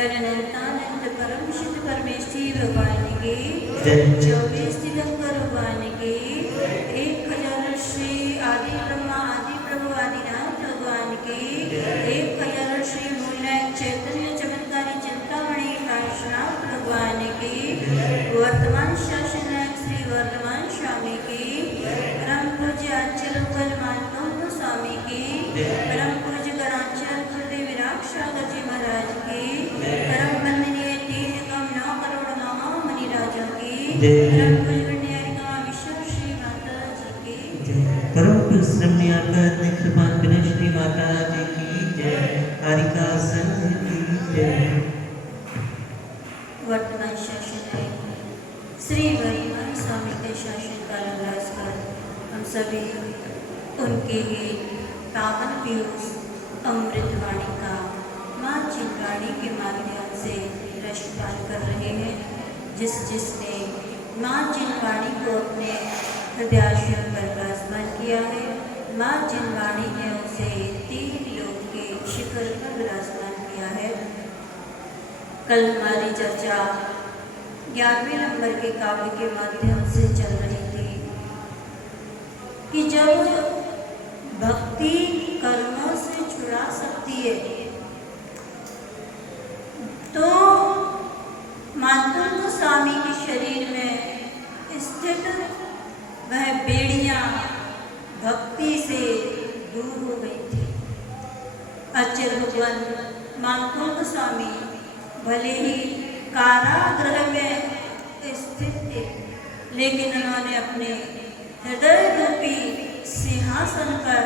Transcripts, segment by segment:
नरनतानंद परम सिद्ध परमेश्वरी भगवान की 24 दिगंबर भगवान की 1000 श्री आदि ब्रह्मा आदि प्रभु आदिनाथ भगवान की 1000 श्री मूलनायक चैतन्य चमत्कारी चिंतामणि काशीनाथ भगवान की वर्तमान शासन नायक श्री वर्तमान स्वामी की परम पूज्य आचार्य परमात्मा स्वामी की परम पूज्य कराचार्य गुरुदेव विराक्षागर जी महाराज की परम वंदनीय 3 करोड़ महामणि राजा की परम पूज्य कन्यारिका विश्व श्री माता जी की परम पुण्य कृपान श्री माता जी की जय। कारिका संघ की जय। वर्तमान शासन है श्री वर्तमान स्वामी के शासन का अभ्यास कर हम सभी उनके ही पावन पीयूष अमृतवाणी का माँ चिंतवाणी के माध्यम से रसपान कर रहे हैं। जिसने माँ चिंतवाणी को अपने हृदयाशय पर विराजमान किया है, माँ चिंतवाणी ने उसे 3 लोक के शिखर पर विराजमान किया है। कल हमारी चर्चा 11वें नंबर के काव्य के माध्यम से चल रही थी कि जब भक्ति कर्मों से छुड़ा सकती है तो मातुंग स्वामी के शरीर में स्थित वह बेड़ियां भक्ति से दूर हो गई थी। आचार्य भगवान मातुंग स्वामी भले ही कारागृह में स्थित थे, लेकिन उन्होंने अपने हृदय रूपी सिंहासन पर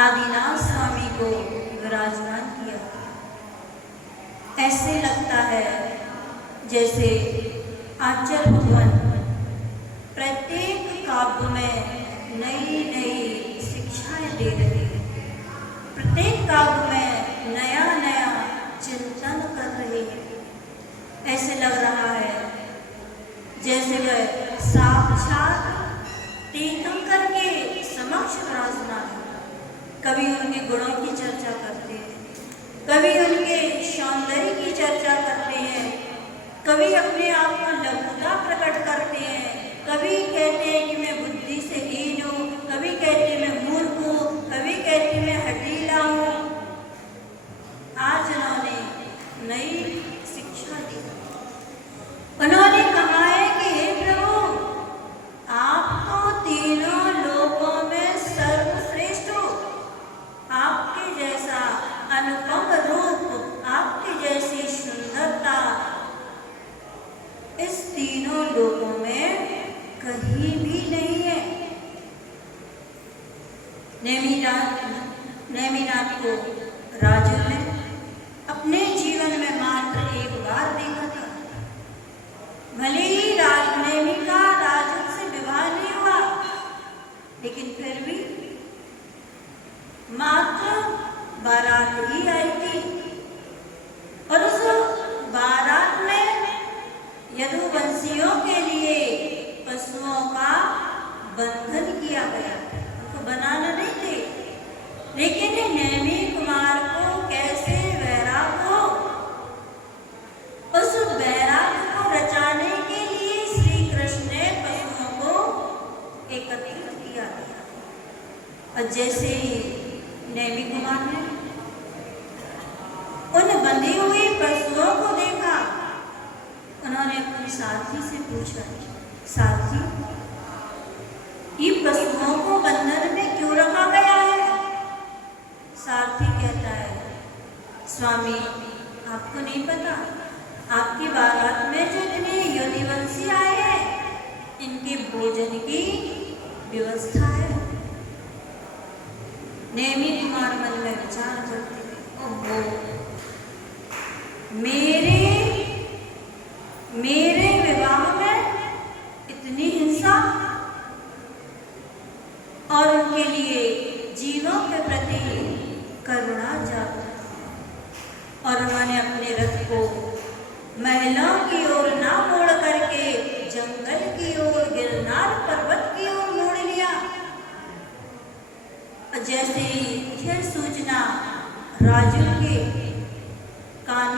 आदिनाथ स्वामी को विराजमान किया। ऐसे लगता है जैसे आचार्य भगवान प्रत्येक काव्य में नई नई शिक्षाएं दे रहे हैं, प्रत्येक काव्य में नया नया चिंतन कर रहे हैं। ऐसे लग रहा है जैसे वह साक्षात तीर्थंकर के समक्ष विराजमान है। कभी उनके गुणों की चर्चा करते हैं, कभी उनके सौंदर्य की चर्चा करते हैं, कभी अपने आप को लघुता प्रकट करते हैं, कभी कहते हैं कि मैं बुद्धि से हीन हूँ, कभी कहते हैं मैं मूर्ख हूँ, कभी कहते हैं मैं हठीला हूँ। आज उन्होंने नई शिक्षा दी। उन्होंने कहा है कि हे प्रभु, आप तो तीनों लोकों में सर्वश्रेष्ठ हो। आपके जैसा अनुपम रूप, आपकी जैसी सुंदरता इस तीनों लोकों में कहीं भी नहीं है। नेमिनाथ को राजू ने अपने जीवन में मात्र एक बार देखा था। भले ही नेमी का राजू से विवाह नहीं हुआ, लेकिन फिर भी मात्र बारात ही आई थी और उस बारात में यदुवंशियों के लिए पशुओं का बंधन किया गया। उनको बनाना नहीं थे, लेकिन नेमी कुमार को कैसे वैराग हो, उस वैराग को रचाने के लिए श्री कृष्ण ने पशुओं को एकत्रित किया। और जैसे ही नेमी कुमार ने उन बंधी हुई पशुओं को देखा, उन्होंने अपने साथी से पूछा, साथी, ये पशुओं को बंधन में क्यों रखा गया है? साथी कहता है, स्वामी आपको नहीं पता, आपकी बारात में जो इतने यदुवंशी आए हैं, इनके भोजन की व्यवस्था है। नेमी कुमार मन में विचार करते हैं, ओहो, मेरे विवाह में इतनी हिंसा और उनके लिए जीवों के प्रति करुणा जागृत। और उन्होंने अपने रथ को महलों की ओर ना मोड़ करके जंगल की ओर, गिरनार पर्वत की ओर मोड़ लिया। और जैसे ही यह सूचना राजू के कान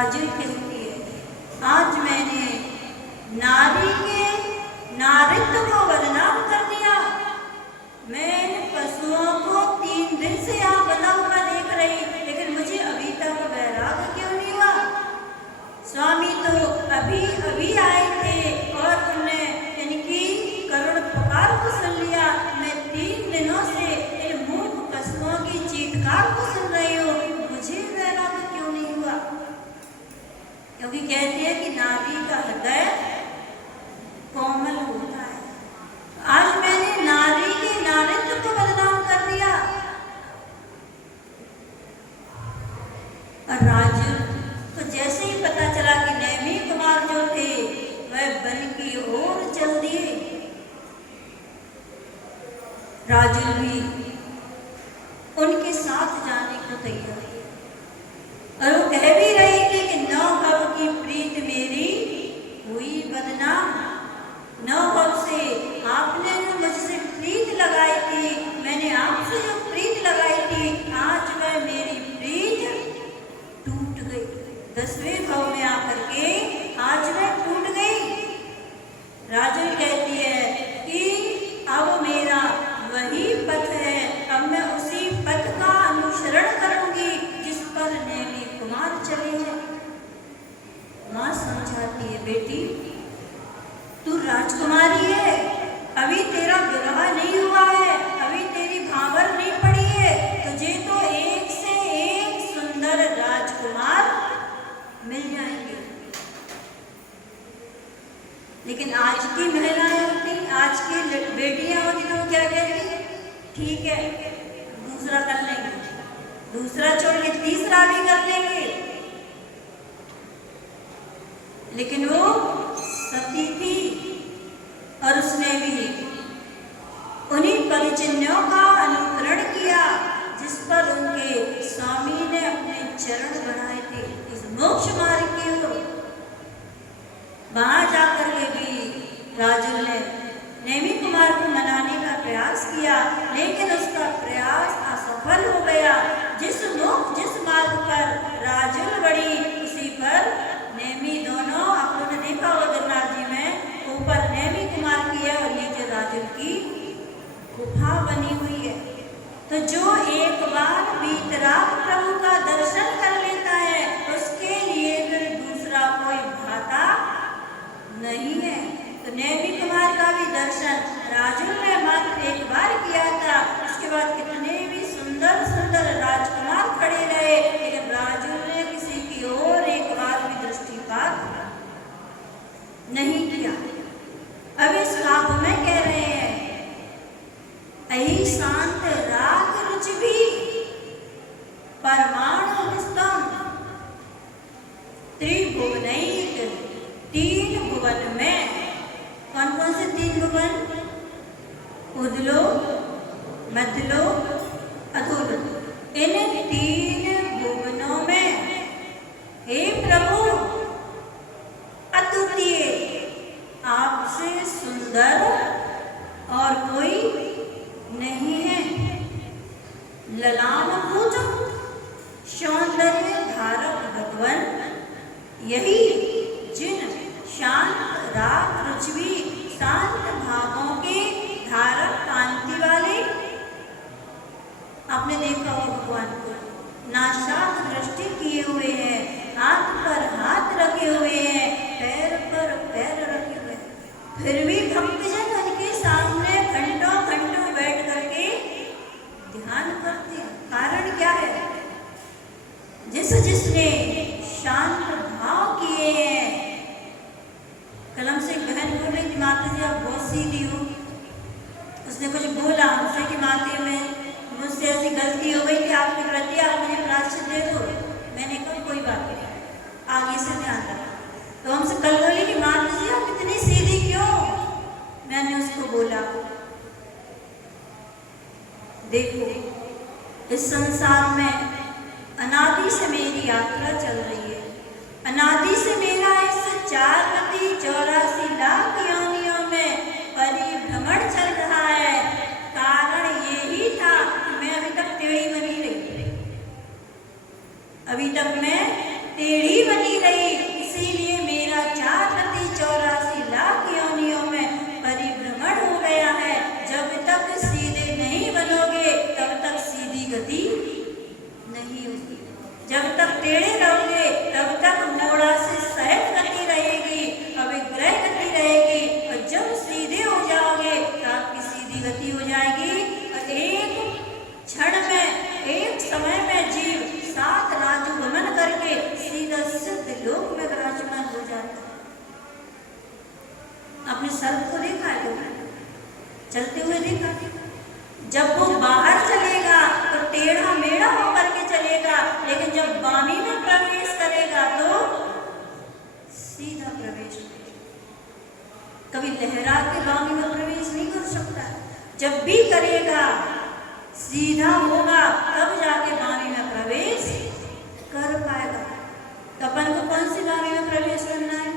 राजुल कहती है, आज मैंने नारी के नारित्व को बदनाम कर दिया। मैं पशुओं को 3 दिन से यहाँ बंधा हुआ देख रही, लेकिन मुझे अभी तक वैराग्य क्यों नहीं हुआ? स्वामी तो अभी अभी आए थे और उन्होंने इनकी करुण पुकार को सुन लिया। मैं 3 दिनों से इन मूर्ख पशुओं की चीत्कार को सुन रही हूँ, मुझे वैराग्य क्यों नहीं हुआ? क्योंकि कहती है कि नारी का हृदय कोमल होता है। आज मैंने नारी के नारित्व को बदनाम कर दिया। और राजू तो जैसे ही पता चला कि नेमी कुमार जो थे वह वन की ओर चल दिए, राजू भी उनके साथ जाने को तैयार और वो कह भी रही थी कि 9 भव की प्रीत मेरी हुई बदनाम। 9 भव से आपने जो मुझसे प्रीत लगाई थी, मैंने आपसे जो प्रीत लगाई थी, आज वह मेरी प्रीत टूट गई। 10वें भव में आकर के आज वह टूट गई। राजू कहती है कि अब मेरा वही पथ है, अब मैं उसी पथ का अनुसरण करूंगी जिस पर नेमी कुमार चले हैं। माँ समझाती है, बेटी तू राजकुमारी है, अभी तेरा विवाह नहीं हुआ है, अभी तेरी भावर नहीं पड़ी है, तुझे तो एक से एक सुंदर राजकुमार मिल जाएंगे। लेकिन आज की महिलाएं होती, आज की बेटियां होती तो क्या कहेंगी? ठीक है, दूसरा कर लेंगे, दूसरा छोड़ के तीसरा भी कर लेंगे। लेकिन वो सती थी और उसने भी उन्हीं परिचिन्यों का अनुकरण किया जिस पर उनके स्वामी ने अपने चरण बढ़ाए थे इस मोक्ष मार्ग की ओर। वहां जाकर के भी राजू ने नेमी कुमार को मनाने का प्रयास किया, लेकिन उसका प्रयास असफल हो गया। जिस मार्ग पर राजू बढ़ी उसी पर नेमी दोनों, आपने देखा होगा जगन्नाथ जी में, ऊपर नेमी कुमार की है और नीचे राजू की गुफा बनी हुई है। तो जो एक बार वीतराग प्रभु का दर्शन कर लेता है उसके लिए फिर दूसरा कोई भाता नहीं है। तो नेमी कुमार का भी दर्शन राजू ने मात्र एक बार किया था, उसके बाद कितने भी सुंदर सुंदर राजकुमार खड़े रहे, लेकिन राजू ने किसी की ओर एक बार भी दृष्टिपात नहीं किया। अब इस काव्य में कह रहे हैं, अहि शांत राग रुचि भी परमाणु विस्तम त्रिभुवनैक 3 भुवन में। कौन कौन से 3 भुवन? उदलोक, मध्यलोक, अधोलोक। इन 3 भुवनों में हे प्रभु अद्वितीय, आपसे सुंदर और कोई नहीं है। ललाम पूजो सौंदर्य धारक भगवन, यही जिन शांत राग रुचि शांत भावों के धारक कांति वाले। आपने देखा हो भगवान को नाशात दृष्टि किए हुए हैं, हाथ पर हाथ रखे हुए हैं, पैर पर पैर रखे हुए हैं, फिर भी भक्तजन उनके सामने घंटों घंटों बैठ करके ध्यान करते हैं। कारण क्या है? जिसने शांत भाव किए हैं। कलम से एक बहन बोल रही थी, माता जी आप बहुत सीधी हो। उसने कुछ बोला हमसे कि माता में मुझसे ऐसी गलती हो गई कि आपके प्रति आप मुझे प्रायश्चित दे दो। मैंने कहा कोई बात नहीं, आगे से ध्यान रखा। तो हमसे कल बोली कि माता जी आप इतनी सीधी क्यों? मैंने उसको बोला देखो इस संसार में अनादि से मेरी यात्रा चल रही है, अनादि से मेरा इस 4,84 लाख योनियों में परिभ्रमण चल रहा है। कारण यही था कि मैं अभी तक टेढ़ी बनी रही, अभी तक मैं टेढ़ी बनी गति नहीं होगी। जब तक टेढ़े रहोगे तब तक मोड़ा से सहज गति रहेगी, अविग्रह गति रहेगी, और जब सीधे हो जाओगे तो आपकी सीधी गति हो जाएगी। और एक क्षण में, एक समय में जीव 7 राज्य भ्रमण करके सीधा सिद्ध लोक में विराजमान हो जाता है। आपने सर्प को देखा है लोग चलते हुए देखा? जब वो बाहर चलेगा तो टेढ़ा मेढ़ा होकर के चलेगा, लेकिन जब वाणी में प्रवेश करेगा तो सीधा प्रवेश करेगा। कभी लहरा के वाणी में प्रवेश नहीं कर सकता। जब भी करेगा सीधा होगा तब जाके वाणी में प्रवेश कर पाएगा। तो अपन को कौन सी वाणी में प्रवेश करना है?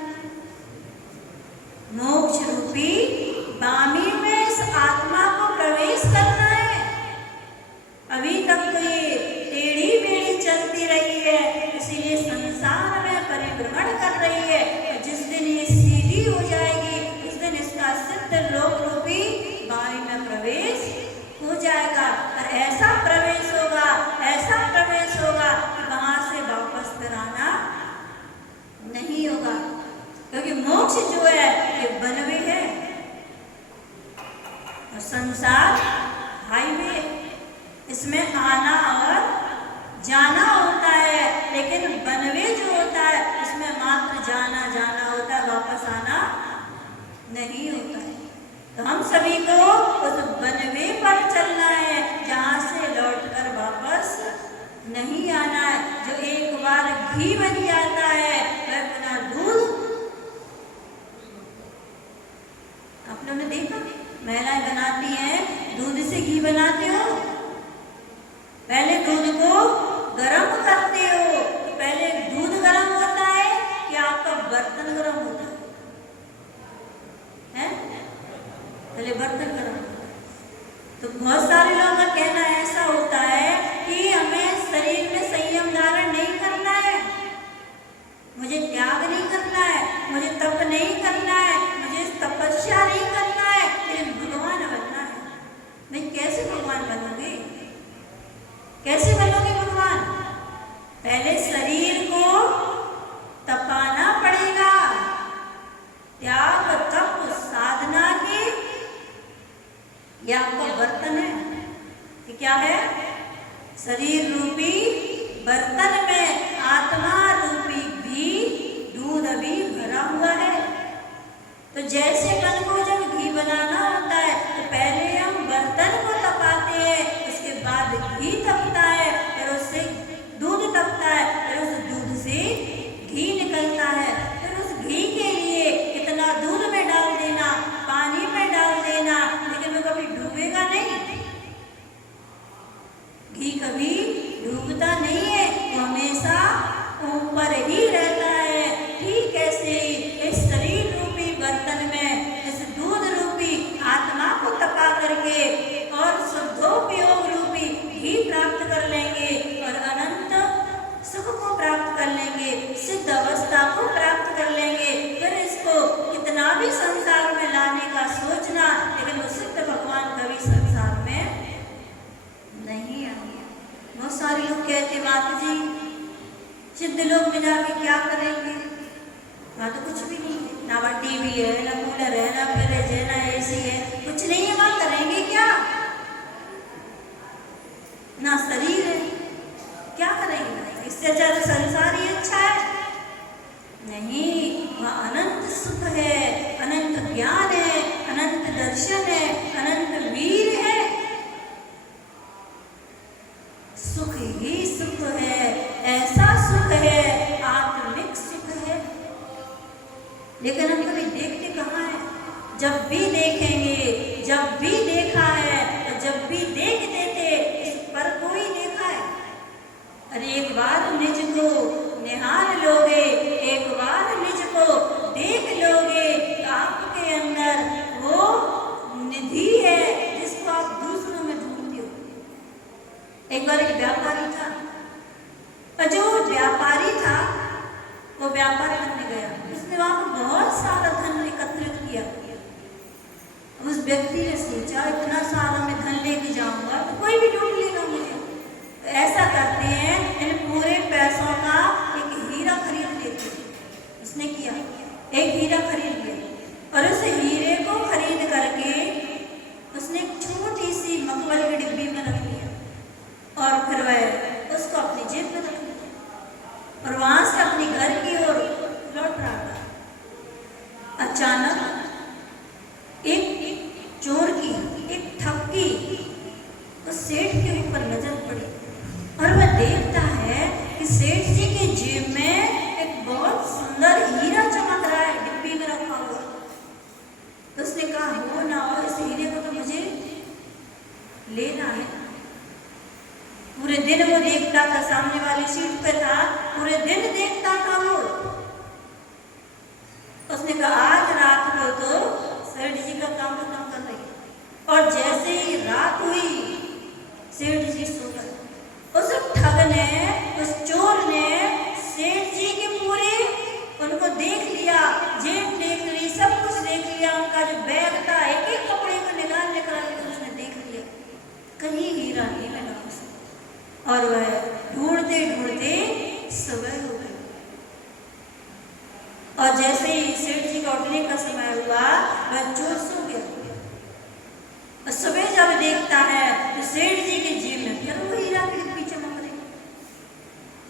मोक्ष रूपी वाणी में इस आत्मा को प्रवेश करना है। अभी तक तो ये टेढ़ी मेढ़ी चलती रही है, इसीलिए संसार में परिभ्रमण कर रही है। और जिस दिन ये सीधी हो जाएगी उस दिन इसका सिद्ध लोक रूपी वाणी में प्रवेश हो जाएगा। और ऐसा प्रवेश होगा, ऐसा प्रवेश होगा कि वहां से वापस फिर आना नहीं होगा, क्योंकि मोक्ष जो है ये बनवे है और संसार हाईवे, इसमें आना और जाना होता है। लेकिन बनवे जो होता है उसमें मात्र जाना जाना होता है, वापस आना नहीं होता है। तो हम सभी को उस बनवे पर चलना है जहाँ से लौटकर वापस नहीं आना है। जो एक बार घी बन जाता है वह बिना दूध, आप लोगों ने देखा महिलाएं बनाती हैं, दूध से घी बनाते हो, पहले दूध को गर्म करते हो। पहले दूध गर्म होता है कि आपका बर्तन गर्म होता है? पहले बर्तन गर्म होता है। तो बहुत सारे लोगों का कहना ऐसा होता है कि हमें शरीर में संयम धारण नहीं करना है, मुझे त्याग नहीं करना है, मुझे तप नहीं करना है, मुझे तपस्या नहीं करना है, लेकिन भगवान बनना है। मैं कैसे भगवान बनूंगी? कैसे बनोगे भगवान? पहले शरीर को तपाना पड़ेगा। त्याग तप साधना की यह आपका बर्तन है कि क्या है? शरीर रूपी बर्तन में आत्मा रूपी घी, दूध अभी भरा हुआ है। तो जैसे अपन को जब घी बनाना होता है तो पहले हम बर्तन को तपाते हैं, उसके बाद घी तपता है, फिर उससे दूध तपता है, फिर उस दूध से घी निकलता है। फिर उस घी के लिए इतना दूध में डाल देना, पानी में डाल देना, लेकिन वो कभी डूबेगा नहीं। घी कभी डूबता नहीं है, वो हमेशा ऊपर ही रहता है। ठीक ऐसे ही इस शरीर रूपी बर्तन में इस दूध रूपी आत्मा को तपा करके और शुद्धोपयोग रूपी घी प्राप्त कर लेंगे और अनंत सुख को प्राप्त कर लेंगे, सिद्ध अवस्था को प्राप्त कर लेंगे। फिर इसको कितना भी संसार में लाने का सोचना, लेकिन वो सिद्ध भगवान कभी संसार में नहीं आएंगे। बहुत सारे लोग कहते माता जी सिद्ध लोग में जाके क्या करेंगे? वहाँ तो कुछ भी नहीं है, ना वहाँ टीवी है, ना कूलर है, ना फ्रिज है, ना एसी है, कुछ नहीं है। वहाँ करेंगे क्या? ना शरीर है, क्या करेंगे? इससे अच्छा तो संसार ही अच्छा है। नहीं, वहाँ अनंत सुख है, अनंत ज्ञान है, अनंत दर्शन है, अनंत वीर है। सुख ही सुख है, ऐसा सुख है, आत्मिक सुख है। लेकिन हम कभी देखते कहाँ हैं? जब भी देखेंगे, जब भी देखा है, तो जब भी देखते थे इस पर कोई देखा है। अरे एक बार निज को निहार लोगे, एक बार निज को देख लोगे, तो आपके अंदर वो निधि है जिसको आप दूसरों में ढूंढते हो। एक बार एक व्यापारी था, और जो व्यापारी था वो व्यापार करने गया। उसने वहां पर बहुत सारा धन एकत्रित किया। उस व्यक्ति ने सोचा इतना सारा मैं धन लेके जाऊंगा तो कोई भी ढूंढ लेगा मुझे, लेना है। पूरे दिन वो देखता था, सामने वाली सीट पे था, पूरे दिन देखता था वो। उसने कहा आज रात को तो सेठ जी का काम खत्म कर रही। और जैसे ही रात हुई सेठ जी सो गए। उस ठग ने, उस चोर ने सेठ जी के पूरे उनको देख लिया, जेब देख ली, सब कुछ देख लिया। उनका जो बैग था एक एक कपड़े को निकाल के उसने देख लिया, कहीं हीरा नहीं मिला उसे। और वह ढूंढते ढूंढते सुबह हो गई। और जैसे ही सेठ जी का उठने का समय हुआ वह चोर सो गया। और सुबह जब देखता है तो सेठ जी के जेब में फिर वो हीरा के पीछे चमक रही।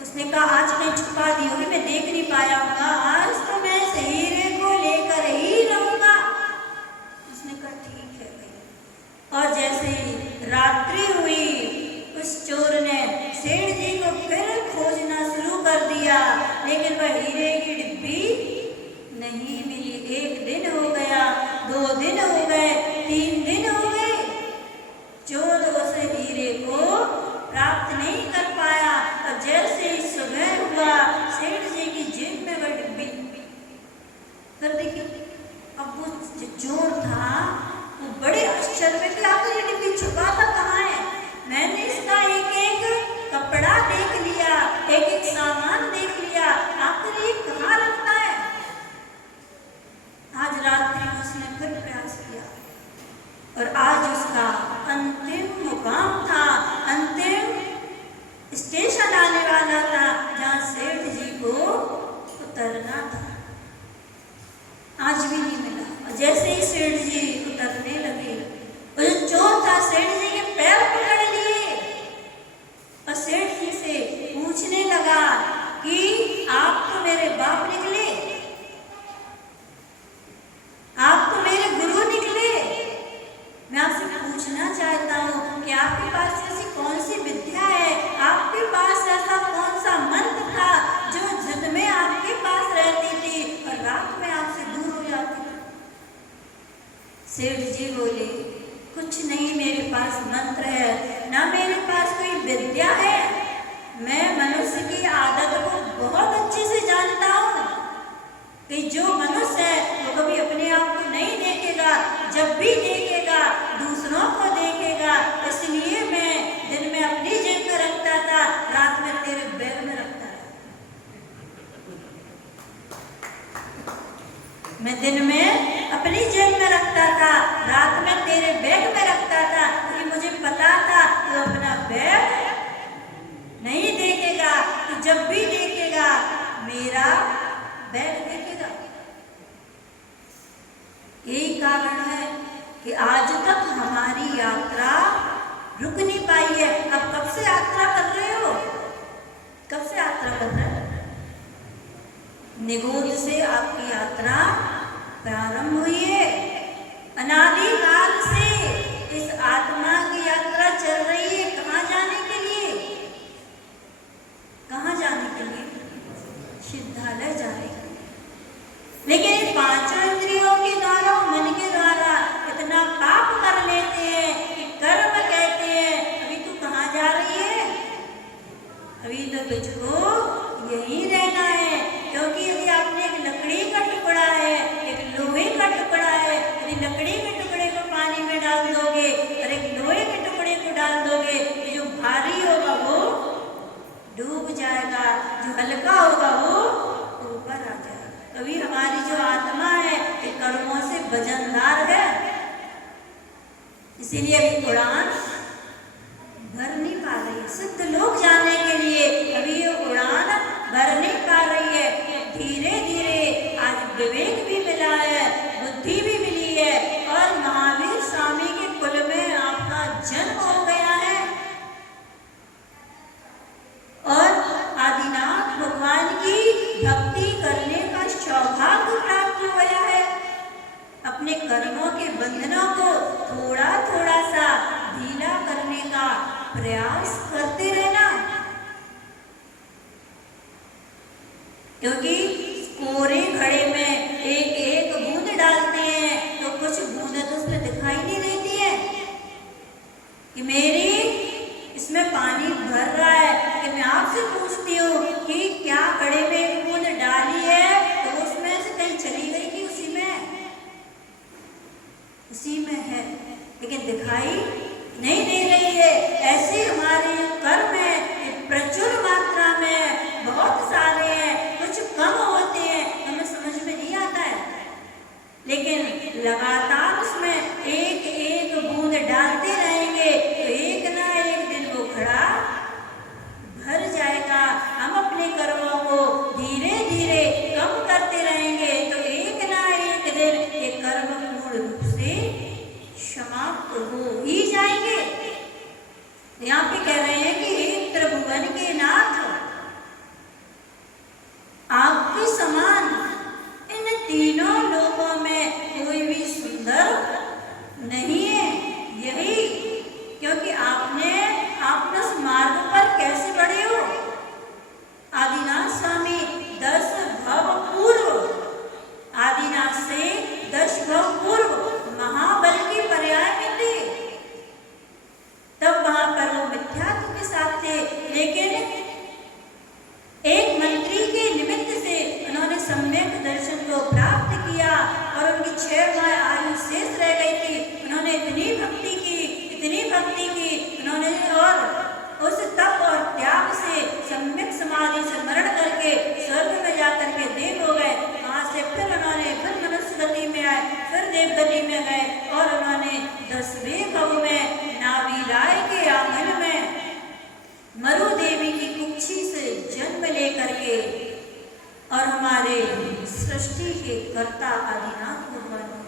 उसने कहा आज कहीं छुपा दी होगी, मैं देख नहीं पाया होगा, आज तो मैं इस हीरे को लेकर ही रहूंगा। उसने कहा ठीक है भाई। और जैसे ही रात्रि हुई उस चोर ने सेठ जी को फिर खोजना शुरू कर दिया, लेकिन वह हीरे की डिब्बी नहीं मिली। 1 दिन हो गया, 2 दिन हो गए, 3 दिन हो गए, चोर उस हीरे को प्राप्त नहीं कर पाया। और जैसे ही सुबह हुआ सेठ जी की जेब में वह डिब्बी। फिर देखिए अब वो जो चोर था वो बड़े आश्चर्य में कि आखिर ये डिब्बी छुपा था कहाँ है। मैंने इसका एक एक कपड़ा देख लिया, एक एक सामान देख लिया, आखिर ये कहाँ रखता है। आज रात्रि में उसने फिर प्रयास किया और आज उसका अंतिम मुकाम था, अंतिम स्टेशन आने वाला था जहाँ सेठ जी को उतरना था। आज भी नहीं मिला। और जैसे ही सेठ जी उतरने लगे वो जो चोर था सेठ जी के पैर पकड़ लिए और सेठ जी से पूछने लगा कि आप तो मेरे बाप निकले, आप तो मेरे गुरु निकले। मैं आपसे पूछना चाहता हूँ कि आपके पास ऐसी कौन सी विद्या है, आपके पास ऐसा कौन सा मंत्र था जो दिन में आपके पास रहती थी और रात में आपसे दूर हो जाती थी। सेठ जी बोले कुछ नहीं मेरे पास मंत्र है, ना मेरे पास कोई विद्या है। मैं मनुष्य की आदत को बहुत अच्छे से जानता हूँ कि जो मनुष्य है वो कभी अपने आप को नहीं देखेगा, जब भी देखेगा दूसरों को देखेगा। इसलिए मैं दिन में अपनी जेब में रखता था, रात में तेरे बैग में रखता था। मैं दिन में अपनी जेब में रखता था, रात में तेरे बैग में रखता था, क्योंकि मुझे पता था कि अपना बैग नहीं देखेगा, कि जब भी देखेगा मेरा बैग देखेगा। यही कारण है कि आज तक हमारी यात्रा रुक नहीं पाई है। अब कब से यात्रा कर रहे हो? कब से यात्रा कर रहे हो? निगोद से आपकी यात्रा प्रारंभ हुई है। अनादि काल से इस आत्मा की यात्रा चल रही है। कहाँ जाने के लिए? कहाँ जाने के लिए? सिद्धालय जाने के लिए। लेकिन 5 इंद्रियों के द्वारा, मन के द्वारा इतना पाप कर लेते हैं कि कर्म कहते हैं अभी तू कहाँ जा रही है? अभी तो तुझको यहीं रहना है। क्योंकि यदि आपने एक लकड़ी का टुकड़ा है, एक लोहे का टुकड़ा है, यदि लकड़ी के टुकड़े को पानी में डाल दोगे और एक लोहे के टुकड़े को डाल दोगे तो जो भारी होगा वो डूब जाएगा, जो हल्का होगा वो ऊपर आ जाएगा। कभी हमारी जो आत्मा है ये कर्मों से वजनदार है, इसीलिए अभी उड़ान भर नहीं पा रही है। सिद्ध लोग जाने के लिए अभी ये उड़ान भर नहीं पा रही है। धीरे धीरे आज विवेक भी मिला है, बुद्धि भी मिली है और महावीर स्वामी के कुल में आपका जन्म हो गया है और आदिनाथ भगवान की भक्ति करने का सौभाग्य प्राप्त हो गया है। अपने कर्मों के बंधनों को थोड़ा थोड़ा सा ढीला करने का प्रयास करते रहना, क्योंकि कोरे घड़े में एक एक बूंद डालते हैं तो कुछ बूंदें तो उसमें दिखाई नहीं देती है कि मेरी इसमें पानी भर रहा है कि मैं आपसे पूछती हूँ कि क्या घड़े में एक बूंद डाली है तो उसमें से कहीं चली गई कि उसी में है, लेकिन दिखाई नहीं दे रही है। ऐसे हमारे कर्म है प्रचुर मात्रा में, बहुत सारे हैं, कुछ कम होते हैं, हमें समझ में नहीं आता है, लेकिन लगातार उसमें एक एक बूंद डालते रहेंगे तो एक ना एक दिन वो घड़ा भर जाएगा। हम अपने कर्मों को धीरे धीरे कम करते रहेंगे तो एक ना एक दिन ये कर्म पूर्ण रूप से समाप्त हो ही जाएंगे। यहाँ पे कह रहे हैं कि हे त्रिभुवन के नाथ, आपके समान इन तीनों लोकों में कोई भी सुंदर नहीं है। यही क्योंकि आप उस मार्ग पर कैसे बढ़े हो। आदिनाथ स्वामी 10 भव पूर्व, आदिनाथ से 10 भव पूर्व महाबल के पर्याय में थे, तब वहां पर वो मिथ्यात्व के साथ थे, लेकिन एक मंत्री के निमित्त से उन्होंने सम्यक दर्शन को प्राप्त किया और उनकी 6 माह आयु शेष रह गई थी। उन्होंने इतनी भक्ति की उन्होंने, और उस तप और त्याग से सम्यक समाधि से स्मरण करके स्वर्ग में जाकर के देव हो गए। वहां से फिर मनुष्य गति में आए, फिर देव गति में गए और उन्होंने 10वें भव में नाभि राय के आंगन में मरु देवी की कुक्षी से जन्म लेकर के और हमारे सृष्टि के कर्ता आदिनाथ भगवान।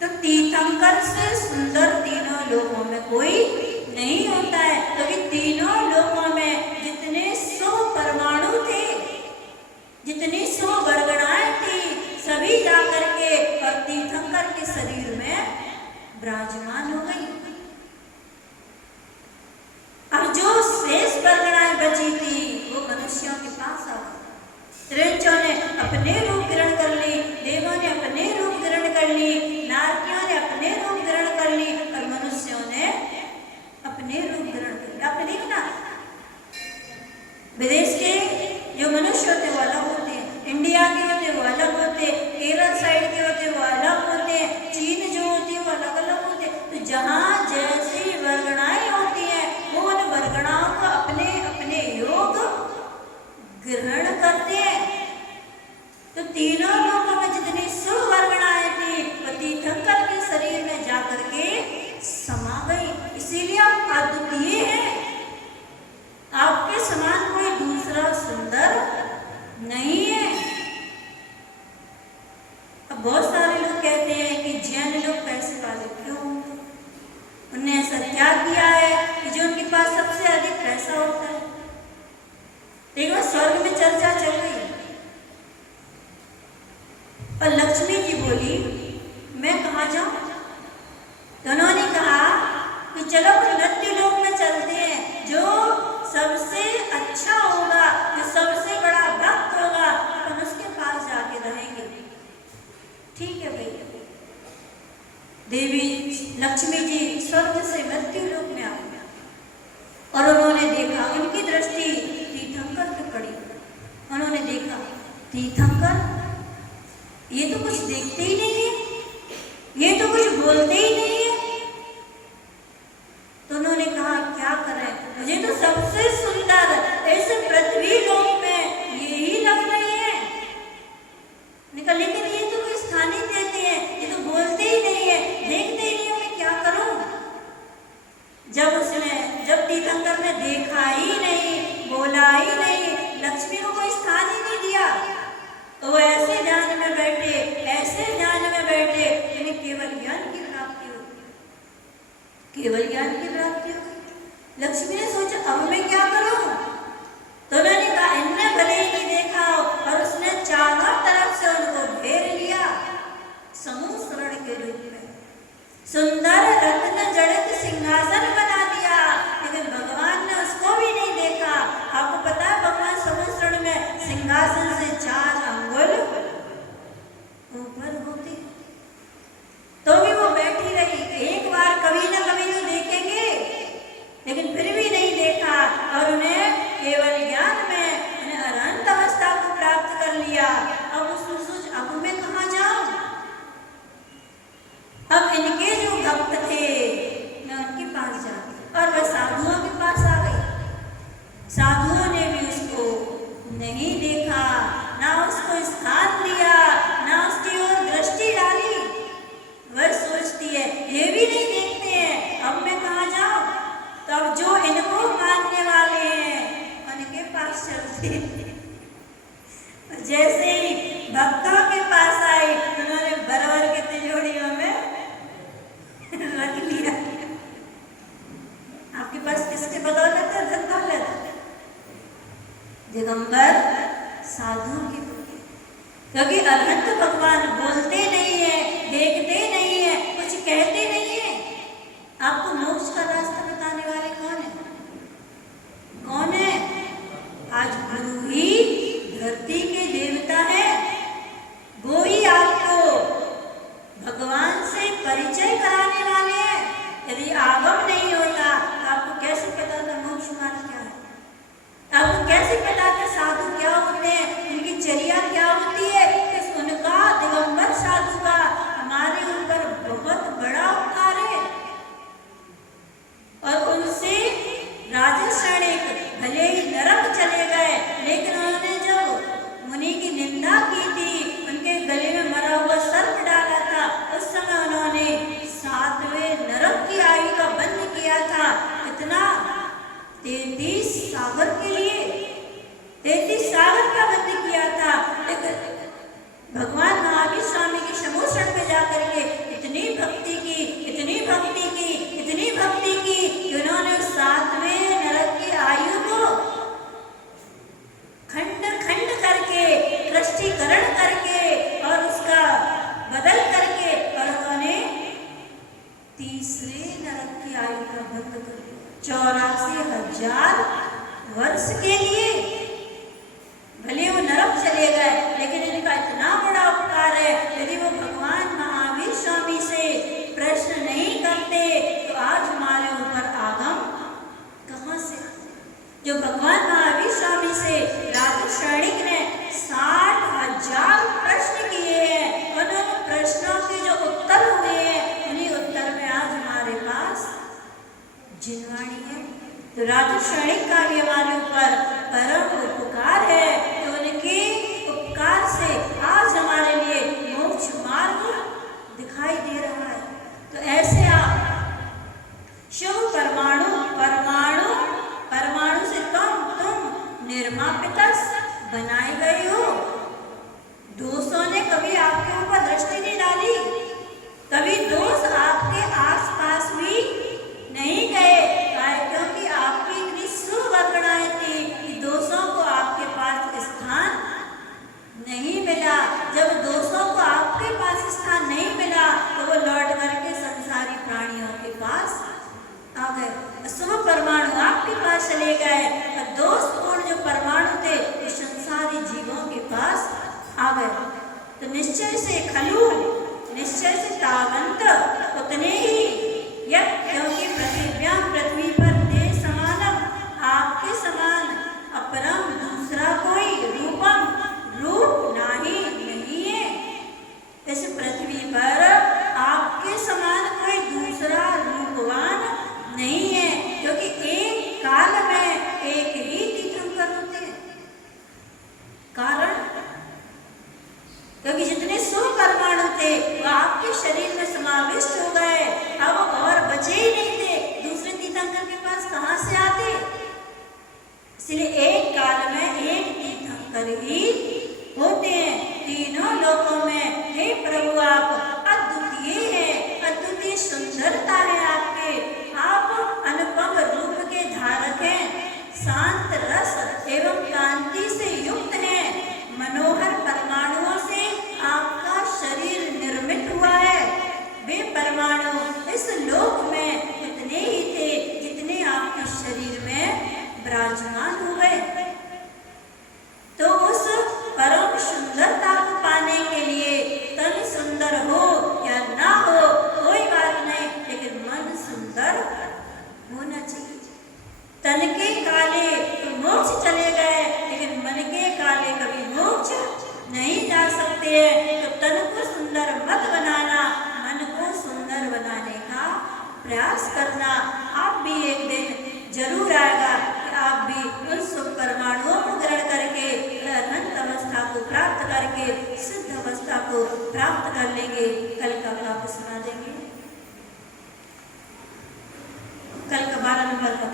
तो तीर्थंकर से सुंदर तीनों लोकों में कोई नहीं होता है, क्योंकि तीनों लोकों में जितने 100 परमाणु थे, जितनी 100 वर्गणाएं थी, सभी जाकर के और तीर्थंकर के शरीर में विराजमान हो गई। अब जो शेष वर्गणाएं बची थी वो मनुष्यों के पास आ गई। त्रिंचों ने अपने रूप ग्रहण कर ली, देवों ने अपने रूप ग्रहण कर ली, नारकियों ने अपने रूप ग्रहण कर ली और मनुष्यों ने अपने रूप ग्रहण कर लिया। आपने देखा विदेश के जो मनुष्य होते वो अलग होते हैं, इंडिया के होते वो अलग होते, केरल साइड के होते वो अलग होते, चीन जो होती है वो अलग अलग होते। तो जहाँ जैसी वर्गणाएं होती हैं वो उन वर्गणाओं को अपने अपने योग ग्रहण करते हैं। तो तीनों लोगों में जितनी सुवर्गणाएं थी वो तीर्थंकर के शरीर में जाकर के समा गई। इसीलिए आप अद्वितीय हैं, आपके समान कोई दूसरा सुंदर नहीं है। अब बहुत सारे लोग कहते हैं कि जैन लोग पैसे वाले क्यों, उन्होंने ऐसा क्या किया है कि जो उनके पास सबसे अधिक पैसा होता है। देखो स्वर्ग में चर्चा चल रही है और लक्ष्मी जी बोली मैं कहाँ जाऊं, तो उन्होंने कहा कि चलो नृत्य लोक में चलते हैं, जो सबसे अच्छा होगा, जो सबसे बड़ा भक्त होगा, हम उसके पास जाके रहेंगे। ठीक है भैया। देवी लक्ष्मी जी स्वर्ग से मृत्यु लोक में आ गई और उन्होंने देखा, उनकी दृष्टि तीर्थंकर पे पड़ी। उन्होंने देखा तीर्थंकर ये तो कुछ देखते ही नहीं है, ये तो कुछ बोलते ही नहीं है। तो उन्होंने कहा क्या करें, मुझे तो सबसे सुंदर इस पृथ्वी लोक में यही लग रही है। निकल, लेकिन ये तो कोई स्थान ही देते हैं, ये तो बोलते ही नहीं है, देखते ही नहीं है, मैं क्या करूं। जब तीर्थंकर ने देखा ही नहीं, बोला ही नहीं, लक्ष्मी को कोई स्थान ही नहीं दिया, तो वो ऐसे ध्यान में बैठे, इन्हें केवल ज्ञान की प्राप्ति होगी, केवल ज्ञान की प्राप्ति होगी। लक्ष्मी ने सोचा अब मैं क्या करूं, तो उन्होंने कहा इनने भले ही नहीं देखा और उसने चारों तरफ से उनको घेर लिया समूह शरण के रूप में, सुंदर रत्न जड़ित सिंहासन बना दिया। लेकिन भगवान ने उसको भी नहीं देखा। आपको पता है भगवान समूह शरण में सिंहासन से 4 अंगुल ऊपर होते, तो भी वो बैठी रही। एक बार कभी ना कभी तो दिगंबर साधु के पुत्र, क्योंकि अरहंत भगवान बोलते नहीं है, देखते नहीं है, कुछ कहते नहीं है। आपको मोक्ष का रास्ता बताने वाले कौन है? कौन है? आज गुरु ही धरती के देवता है, वो ही आपको भगवान से परिचय कराने वाले हैं। यदि आगम नहीं होता तो आपको कैसे पता था मोक्ष मार्ग क्या है? आपको कैसे पता था साधु क्या होते हैं, उनकी चर्या क्या होती है? उनका दिगंबर साधु का हमारे ऊपर बहुत बड़ा उपकार है। और उनसे राजा क्षणिक भले ही नरक चले गए, लेकिन उन्होंने जब मुनि की निंदा की थी, उनके गले में मरा हुआ सर्प डाला था, उस समय उन्होंने 7वें नरक की आयु का बंद किया था। इतना 33 सागर के लिए 33 सागर का बंद किया था। भगवान महावीर स्वामी के समोषण में जाकर के इतनी भक्ति की, इतनी भक्ति की, इतनी भक्ति की कि उन्होंने 7वें नरक की आयु को खंड खंड करके, कृष्टीकरण करके और उसका बदल करके, और उन्होंने 3रे नरक की आयु का बंद कर दिया। 84,000 वर्ष के लिए भले वो नरक चले गए, लेकिन इनका इतना बड़ा उपकार है। यदि वो भगवान महावीर स्वामी से प्रश्न नहीं करते तो आज हमारे ऊपर आगम कहाँ से? जो भगवान महावीर स्वामी से राजा क्षणिक ने 60,000 प्रश्न किए हैं, उन प्रश्नों के जो उत्तर हुए हैं, उन्हीं उत्तर में आज हमारे पास जिनवाणी है। तो राजा क्षणिक का भी हमारे ऊपर परम उपकार है। तो उनके उपकार से आज हमारे लिए मोक्ष मार्ग दिखाई दे रहा है। तो ऐसे आप शिव परमाणु परमाणु परमाणु से तुम निर्मापित बनाए गए हो। दोषों ने कभी आपके ऊपर दृष्टि नहीं डाली, कभी दोष आपके आसपास भी नहीं गए, क्योंकि आपकी इतनी सुवर्गणाएं थी कि दोषों को आपके पास स्थान नहीं मिला। जब दोषों को आपके पास स्थान नहीं मिला तो वो लौट करके संसारी प्राणियों के पास आ गए। शुभ परमाणु आपके पास चले गए और दोषपूर्ण जो परमाणु थे वो संसारी जीवों के पास आ गए। तो निश्चय से खलु, निश्चय से तावंत उतने ही, क्योंकि पृथ्वी पर दे समानम, आपके समान अपरम दूसरा कोई रूपम रूप नहीं है। इस पृथ्वी पर आपके समान कोई दूसरा रूपवान नहीं है, क्योंकि एक काल में एक ही तीर्थंकर होते हैं। कारण क्योंकि जितने शुभ परमाणु थे वो आपके शरीर में समाविष्ट हो गए, अब और बचे ही नहीं थे, दूसरे तीर्थंकर के पास कहाँ से आते? इसलिए एक काल में एक तीर्थंकर ही होते हैं। तीनों लोकों में हे प्रभु आप अद्वितीय हैं, अद्वितीय सुंदरता है आपके, आप अनुपम रूप के धारक हैं, शांत रस एवं कांति से युक्त हैं, मनोहर परमाणुओं से आपका शरीर निर्मित हुआ है। वे परमाणु इस लोक में उतने ही थे जितने आपके शरीर में विराजमान हो गए। तो उस परम सुंदरता को पाने के लिए तन सुंदर हो या ना हो कोई बात नहीं, लेकिन मन सुंदर होना चाहिए। तन के काले तो मोक्ष चले गए, लेकिन मन के काले कभी मोक्ष नहीं जा सकते हैं। तो तन को सुंदर मत बनाना, मन को सुंदर बनाने का प्रयास करना। आप भी एक दिन जरूर आएगा कि आप भी उन शुभ परमाणुओं को ग्रहण करके अनंत अवस्था को प्राप्त करके सिद्ध अवस्था को प्राप्त कर लेंगे। कल का वापस सुना देंगे, कल का 12 नंबर का